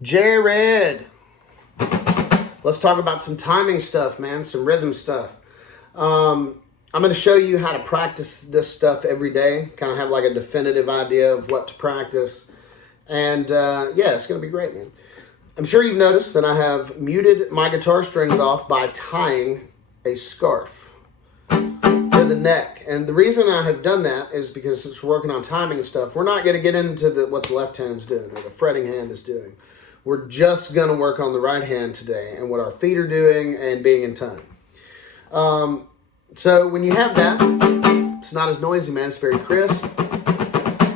Jared, let's talk about some timing stuff, man, some rhythm stuff. I'm going to show you how to practice this stuff every day, kind of have like a definitive idea of what to practice. And yeah, it's going to be great, man. I'm sure you've noticed that I have muted my guitar strings off by tying a scarf to the neck. And the reason I have done that is because since we're working on timing and stuff, we're not going to get into what the left hand's doing or the fretting hand is doing. We're just going to work on the right hand today and what our feet are doing and being in time. So when you have that, it's not as noisy, man. It's very crisp.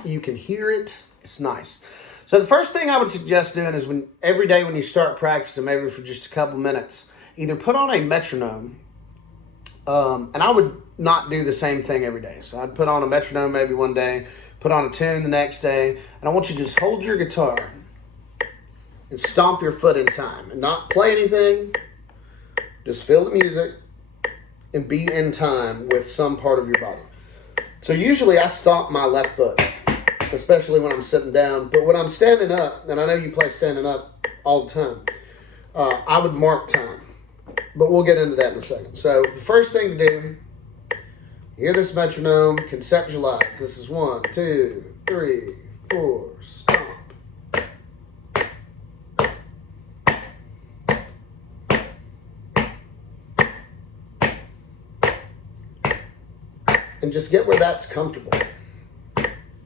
You can hear it. It's nice. So the first thing I would suggest doing is every day when you start practicing, maybe for just a couple minutes, either put on a metronome, and I would not do the same thing every day. So I'd put on a metronome maybe one day, put on a tune the next day, and I want you to just hold your guitar and stomp your foot in time and not play anything. Just feel the music and be in time with some part of your body. So usually I stomp my left foot, especially when I'm sitting down. But when I'm standing up, and I know you play standing up all the time, I would mark time. But we'll get into that in a second. So the first thing to do, hear this metronome, conceptualize. This is 1, 2, 3, 4, stomp. And just get where that's comfortable.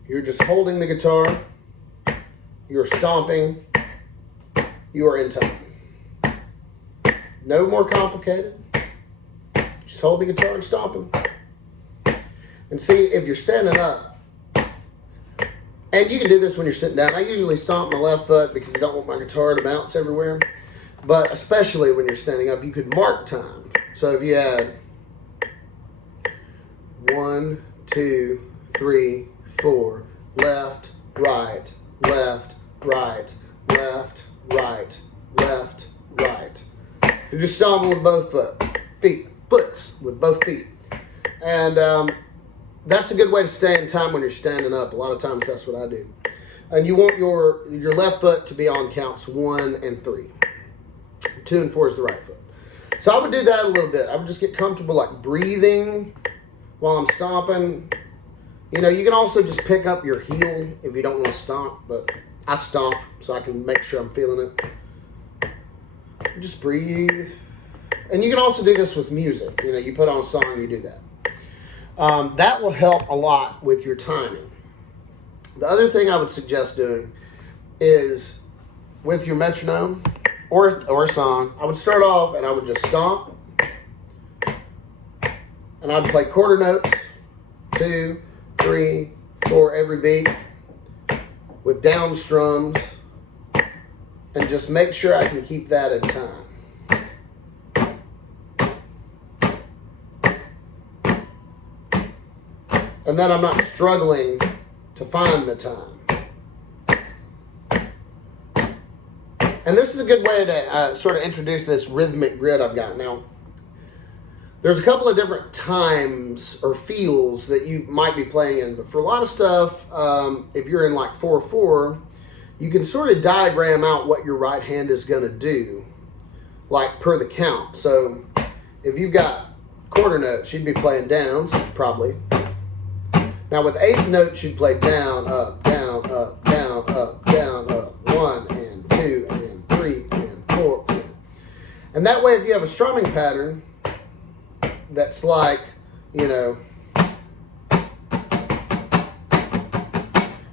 You're just holding the guitar, you're stomping, you are in time. No more complicated. Just hold the guitar and stomping. And see, if you're standing up, and you can do this when you're sitting down. I usually stomp my left foot because I don't want my guitar to bounce everywhere. But especially when you're standing up, you could mark time. So if you had 1, 2, 3, 4, left, right, left, right, left, right, left, right. You're just stomping with both foots with both feet. And that's a good way to stay in time when you're standing up. A lot of times that's what I do. And you want your left foot to be on counts 1 and 3. 2 and 4 is the right foot. So I would do that a little bit. I would just get comfortable like breathing while I'm stomping. You know, you can also just pick up your heel if you don't want to stomp, but I stomp so I can make sure I'm feeling it. Just breathe. And you can also do this with music. You know, you put on a song, you do that. That will help a lot with your timing. The other thing I would suggest doing is with your metronome or a song, I would start off and I would just stomp. And I'd play quarter notes, 2, 3, 4 every beat with down strums, and just make sure I can keep that in time. And then I'm not struggling to find the time. And this is a good way to sort of introduce this rhythmic grid I've got. Now, there's a couple of different times or feels that you might be playing in, but for a lot of stuff, if you're in like 4/4, you can sort of diagram out what your right hand is going to do, like per the count. So if you've got quarter notes, you'd be playing downs, probably. Now with eighth notes, you'd play down, up, down, up, down, up, down, up, 1 and 2 and 3 and 4. And that way, if you have a strumming pattern that's like, you know,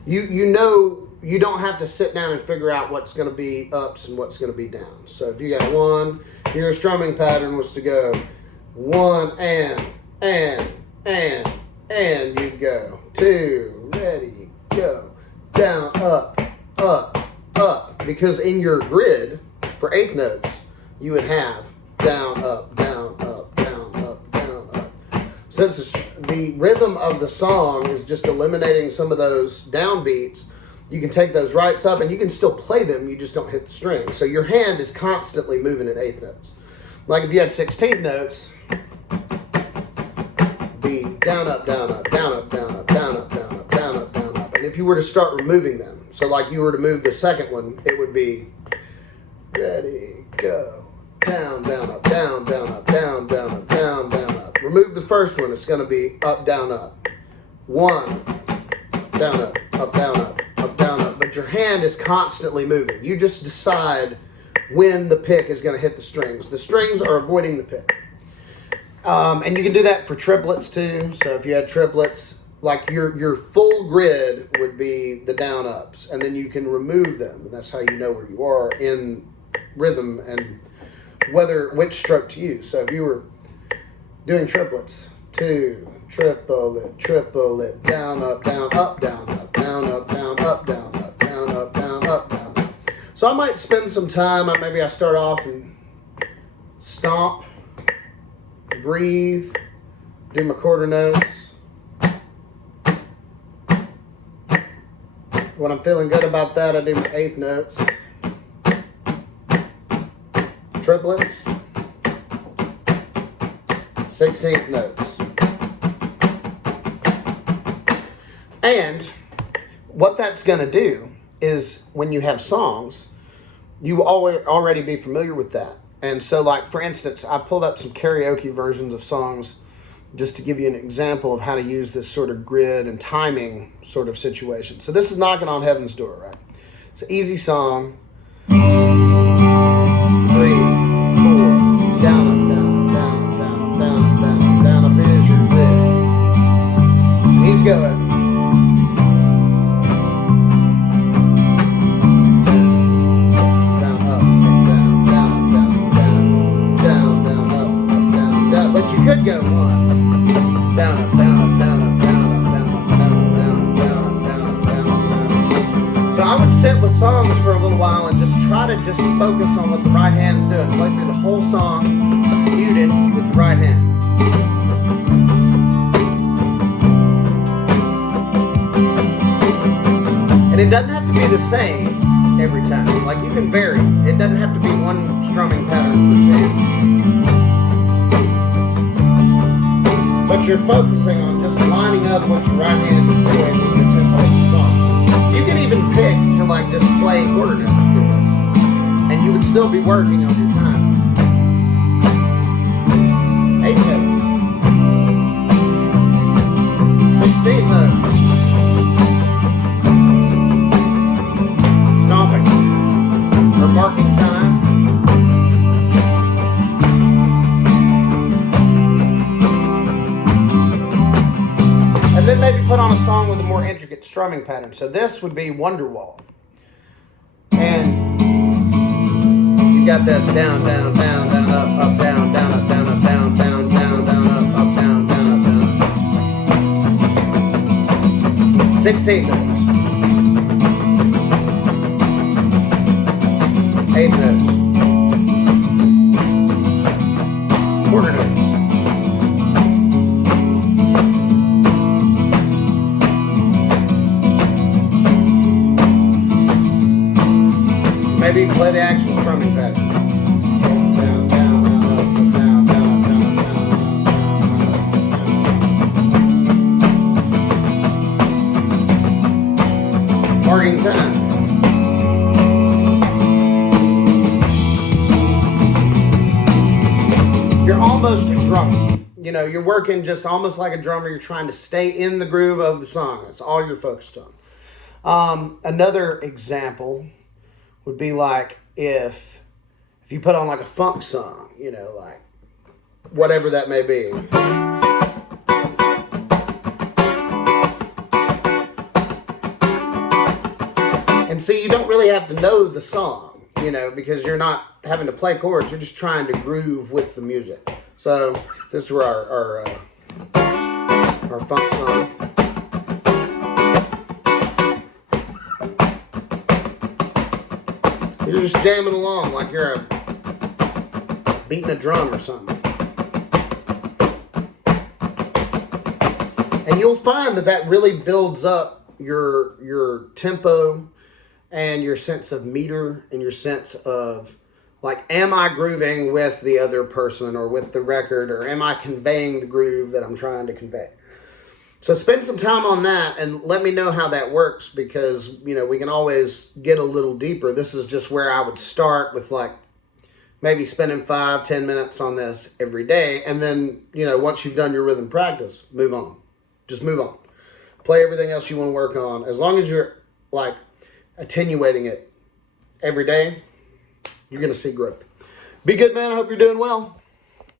you know you don't have to sit down and figure out what's going to be ups and what's going to be downs. So if you got 1, your strumming pattern was to go 1 and you'd go 2, ready, go, down, up, up, up. Because in your grid for eighth notes, you would have down, up, down, up, down, up, down, up. Since the rhythm of the song is just eliminating some of those downbeats, you can take those rights up and you can still play them, you just don't hit the string. So your hand is constantly moving at eighth notes. Like if you had 16th notes, be down, up, down, up, down, up, down, up, down, up, down, up, down, up, down, up. And if you were to start removing them, so like you were to move the second one, it would be Ready, go. Down, down, up, down, down, up, down, down, up, down, down, up. Remove the first one. It's going to be up, down, up. 1, down, up, down, up, down, up. But your hand is constantly moving. You just decide when the pick is going to hit the strings. The strings are avoiding the pick. And you can do that for triplets too. So if you had triplets, like your full grid would be the down ups, and then you can remove them, and that's how you know where you are in rhythm and which stroke to use. So if you were doing triplets, 2, triplet, down, up, down, up, down, up, down, up, down, up, down, up, down, up, down, up, down, up. So I might spend some time. Maybe I start off and stomp, breathe, do my quarter notes. When I'm feeling good about that, I do my 8th notes, triplets, 16th notes. And what that's going to do is when you have songs, you will already be familiar with that. And so, like, for instance, I pulled up some karaoke versions of songs just to give you an example of how to use this sort of grid and timing sort of situation. So this is Knocking on Heaven's Door, right? It's an easy song. 3, 4, down, up, down, down, down, down, down, down, up is your grid. And he's going. Down, up, down, down, down, down, down, up, down, down. But you could go 1. Down, up, down, up, down, up, down, up, down, up, down, down, down, down, down. So I would sit with songs for a little while and just try to just focus on what the right hand's doing. Play through the whole song muted with the right hand. And it doesn't have to be the same every time. Like, you can vary. It doesn't have to be one strumming pattern for 2. But you're focusing on just lining up what your right hand is doing with the tempo of the song. You can even pick to, like, just play quarter notes through this, and you would still be working on your time. 8 notes, 16 notes, stomping or marking time. And then maybe put on a song with a more intricate strumming pattern. So this would be Wonderwall. And you got this down, down, down, down, up, down, down, up, down, up, down, down, down, down, up, down, down, up, down. 16 notes. 8 notes. Quarter notes. Maybe play the actual strumming pattern. Down, down, down, down, down, down, down, down. Marking time. You're almost a drummer. You know, you're working just almost like a drummer. You're trying to stay in the groove of the song. That's all you're focused on. Another example would be like if you put on like a funk song, you know, like whatever that may be. And see, you don't really have to know the song, you know, because you're not having to play chords. You're just trying to groove with the music. So this is where our funk song. You're just jamming along like you're beating a drum or something. And you'll find that really builds up your tempo and your sense of meter and your sense of, like, am I grooving with the other person or with the record, or am I conveying the groove that I'm trying to convey? So spend some time on that and let me know how that works, because, you know, we can always get a little deeper. This is just where I would start with, like, maybe spending 5-10 minutes on this every day. And then, you know, once you've done your rhythm practice, move on. Just move on. Play everything else you want to work on. As long as you're, like, attenuating it every day, you're going to see growth. Be good, man. I hope you're doing well.